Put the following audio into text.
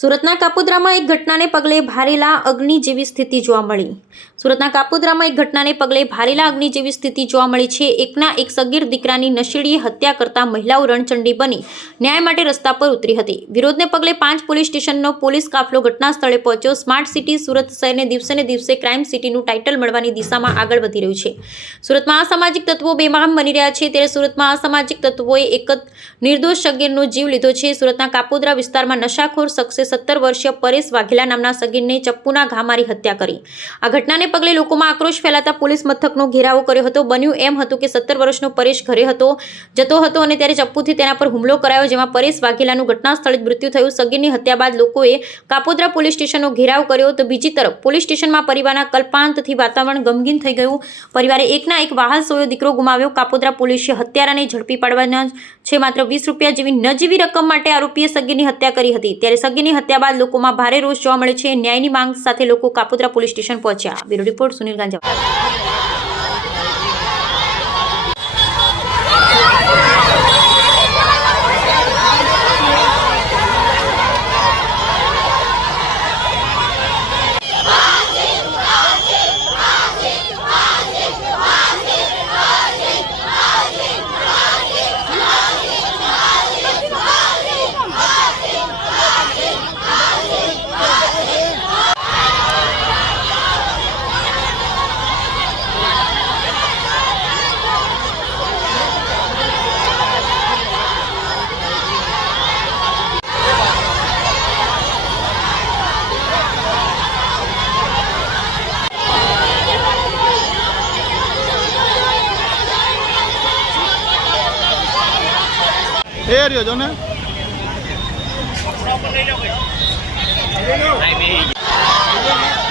સુરતના કાપોદ્રામાં એક ઘટનાને પગલે ભારેલા અગ્નિ જેવી સ્થિતિ જોવા મળી. સુરતના કાપોદ્રામાં એક ઘટનાને પગલે ભારેલા અગ્નિ જેવી સ્થિતિ જોવા મળી છે. એકના એક સગીર દીકરાની નશીડીએ હત્યા કરતા મહિલાઓ રણચંડી બની. ન્યાય માટે રસ્તા પર ઉતરી હતી. વિરોધને પગલે પાંચ પોલીસ સ્ટેશનનો પોલીસ કાફલો ઘટના સ્થળે પહોંચ્યો. સ્માર્ટ સિટી સુરત શહેરને દિવસે ને દિવસે ક્રાઇમ સિટીનું ટાઇટલ મળવાની દિશામાં આગળ વધી રહ્યું છે. સુરતમાં અસામાજિક તત્વો બેમામ બની રહ્યા છે. ત્યારે સુરતમાં અસામાજિક તત્વોએ એક જ નિર્દોષ સગીરનો જીવ લીધો છે. સુરતના કાપોદ્રા વિસ્તારમાં નશાખોર શખ્સે સત્તર વર્ષીય પરેશ વાઘેલા નામના સગીરને ચપ્પુના ઘા મારી હત્યા કરી. આ ઘટનાને પગલે લોકોમાં આક્રોશ ફેલાતા પોલીસ મથકનો ઘેરાવો કર્યો હતો. બન્યું એમ હતું કે સત્તર વર્ષનો પરેશ ઘરે હતો, જતો હતો અને ત્યારે ચપ્પુથી તેના પર હુમલો કરાયો, જેમાં પરેશ વાઘેલાનું ઘટના સ્થળે મૃત્યુ થયું. સગીરની હત્યા બાદ લોકોએ કાપોદ્રા પોલીસ સ્ટેશનનો ઘેરાવ કર્યો તો બીજી તરફ પોલીસ સ્ટેશનમાં પરિવારના કલ્પાંતથી વાતાવરણ ગમગીન થઈ ગયું. પરિવારે એકના એક વાહન સોયો દીકરો ગુમાવ્યો. કાપોદ્રા પોલીસે હત્યારાને ઝડપી પાડવાના છે માત્ર વીસ રૂપિયા જેવી નજીવી રકમ માટે આરોપીએ સગીરની હત્યા કરી હતી. ત્યારે સગીરની હત્યા બાદ લોકોમાં ભારે રોષ જોવા મળે છે. ન્યાયની માંગ સાથે લોકો કાપોદ્રા પોલીસ સ્ટેશન પહોંચ્યા. બ્યુરો રિપોર્ટ સુનિલ ગાંજા એ રહ્યો જો ને Thank you.